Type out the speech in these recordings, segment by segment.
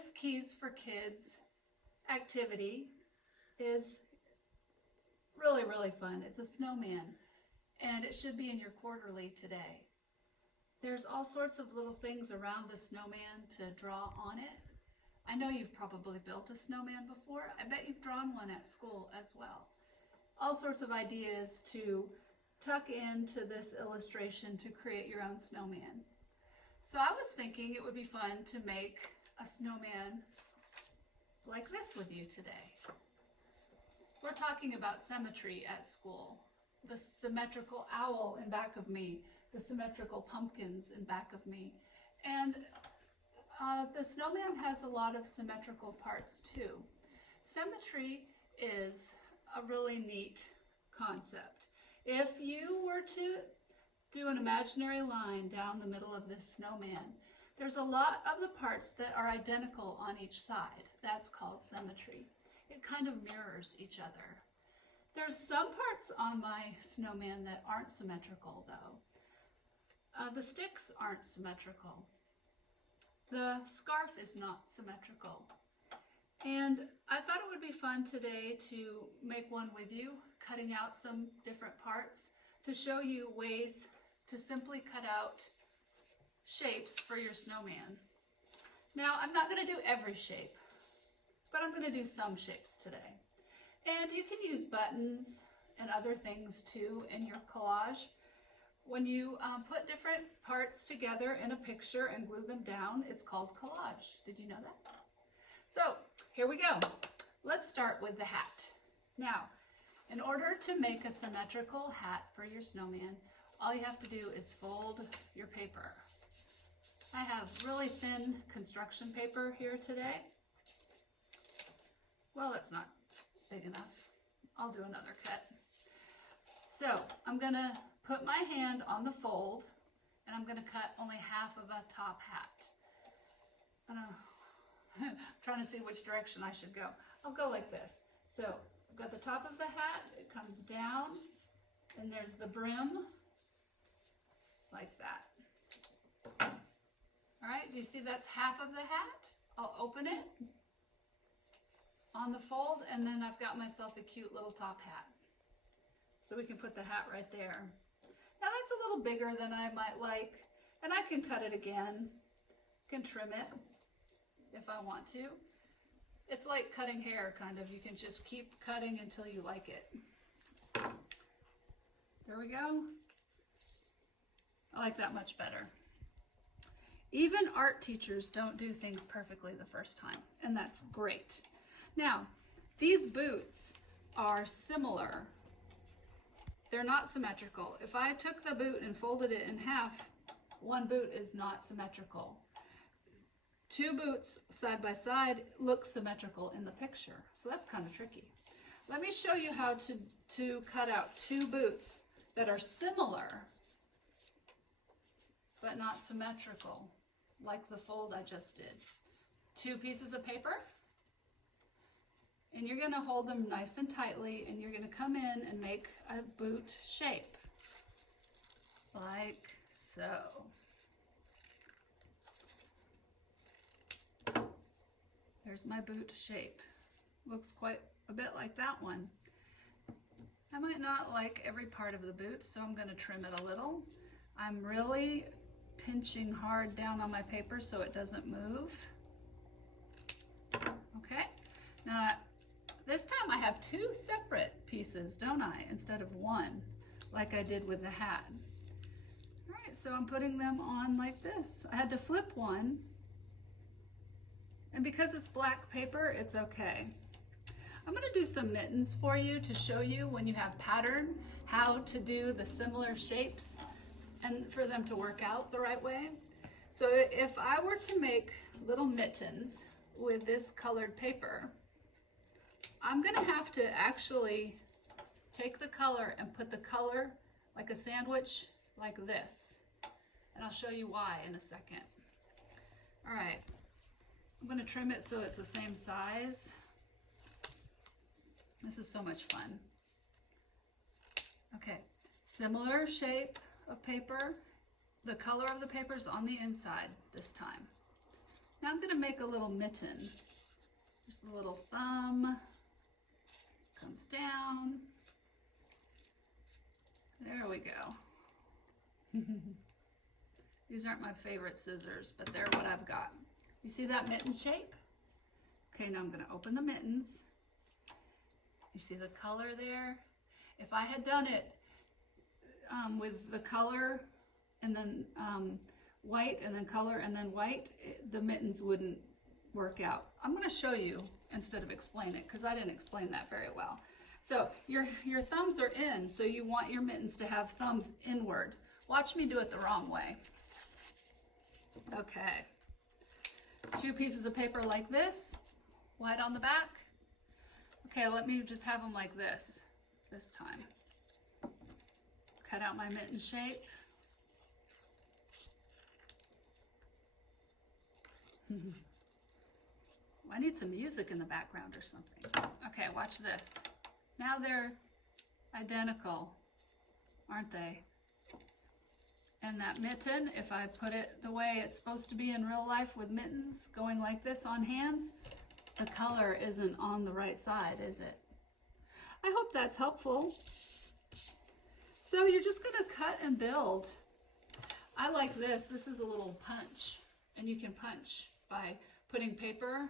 This Keys for Kids activity is really, really fun. It's a snowman, and it should be in your quarterly today. There's all sorts of little things around the snowman to draw on it. I know you've probably built a snowman before. I bet you've drawn one at school as well. All sorts of ideas to tuck into this illustration to create your own snowman. So I was thinking it would be fun to make a snowman like this with you today. We're talking about symmetry at school. The symmetrical owl in back of me, the symmetrical pumpkins in back of me. And the snowman has a lot of symmetrical parts too. Symmetry is a really neat concept. If you were to do an imaginary line down the middle of this snowman, there's a lot of the parts that are identical on each side. That's called symmetry. It kind of mirrors each other. There's some parts on my snowman that aren't symmetrical though. The sticks aren't symmetrical. The scarf is not symmetrical. And I thought it would be fun today to make one with you, cutting out some different parts to show you ways to simply cut out shapes for your snowman. Now, I'm not going to do every shape, but I'm going to do some shapes today. And you can use buttons and other things too in your collage. When you put different parts together in a picture and glue them down, it's called collage. Did you know that? So here we go. Let's start with the hat. Now, in order to make a symmetrical hat for your snowman, all you have to do is fold your paper. I have really thin construction paper here today. Well, it's not big enough. I'll do another cut. So I'm going to put my hand on the fold, and I'm going to cut only half of a top hat. I'm trying to see which direction I should go. I'll go like this. So I've got the top of the hat, it comes down, and there's the brim, like that. All right, do you see that's half of the hat? I'll open it on the fold, and then I've got myself a cute little top hat. So we can put the hat right there. Now that's a little bigger than I might like, and I can cut it again, can trim it if I want to. It's like cutting hair, kind of. You can just keep cutting until you like it. There we go. I like that much better. Even art teachers don't do things perfectly the first time, and that's great. Now, these boots are similar. They're not symmetrical. If I took the boot and folded it in half, one boot is not symmetrical. Two boots side by side look symmetrical in the picture, so that's kind of tricky. Let me show you how to cut out two boots that are similar but not symmetrical, like the fold I just did. Two pieces of paper, and you're going to hold them nice and tightly, and you're going to come in and make a boot shape, like so. There's my boot shape. Looks quite a bit like that one. I might not like every part of the boot, so I'm going to trim it a little. I'm really pinching hard down on my paper so it doesn't move. Okay, now this time I have two separate pieces, don't I, instead of one, like I did with the hat. All right, so I'm putting them on like this. I had to flip one, and because it's black paper, it's okay. I'm going to do some mittens for you to show you when you have pattern how to do the similar shapes and for them to work out the right way. So if I were to make little mittens with this colored paper, I'm going to have to actually take the color and put the color like a sandwich like this. And I'll show you why in a second. All right, I'm going to trim it so it's the same size. This is so much fun. Okay, similar shape of paper. The color of the paper is on the inside this time. Now I'm going to make a little mitten. Just a little thumb, comes down. There we go. These aren't my favorite scissors, but they're what I've got. You see that mitten shape? Okay, now I'm going to open the mittens. You see the color there? If I had done it with the color and then white and then color and then white, the mittens wouldn't work out. I'm going to show you instead of explain it because I didn't explain that very well. So your thumbs are in, so you want your mittens to have thumbs inward. Watch me do it the wrong way. Okay. 2 pieces of paper like this, white on the back. Okay, let me just have them like this time. Cut out my mitten shape. I need some music in the background or something. Okay, watch this. Now they're identical, aren't they? And that mitten, if I put it the way it's supposed to be in real life with mittens, going like this on hands, the color isn't on the right side, is it? I hope that's helpful. So you're just going to cut and build. I like this. This is a little punch, and you can punch by putting paper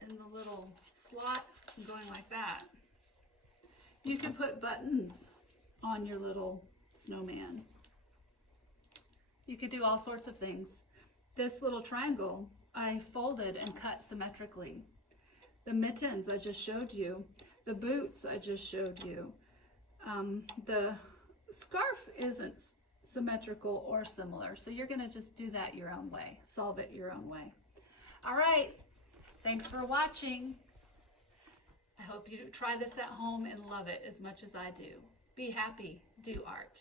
in the little slot and going like that. You can put buttons on your little snowman. You could do all sorts of things. This little triangle I folded and cut symmetrically. The mittens I just showed you. The boots I just showed you. The scarf isn't symmetrical or similar, so you're going to just do that your own way. Solve it your own way. All right. Thanks for watching. I hope you try this at home and love it as much as I do. Be happy. Do art.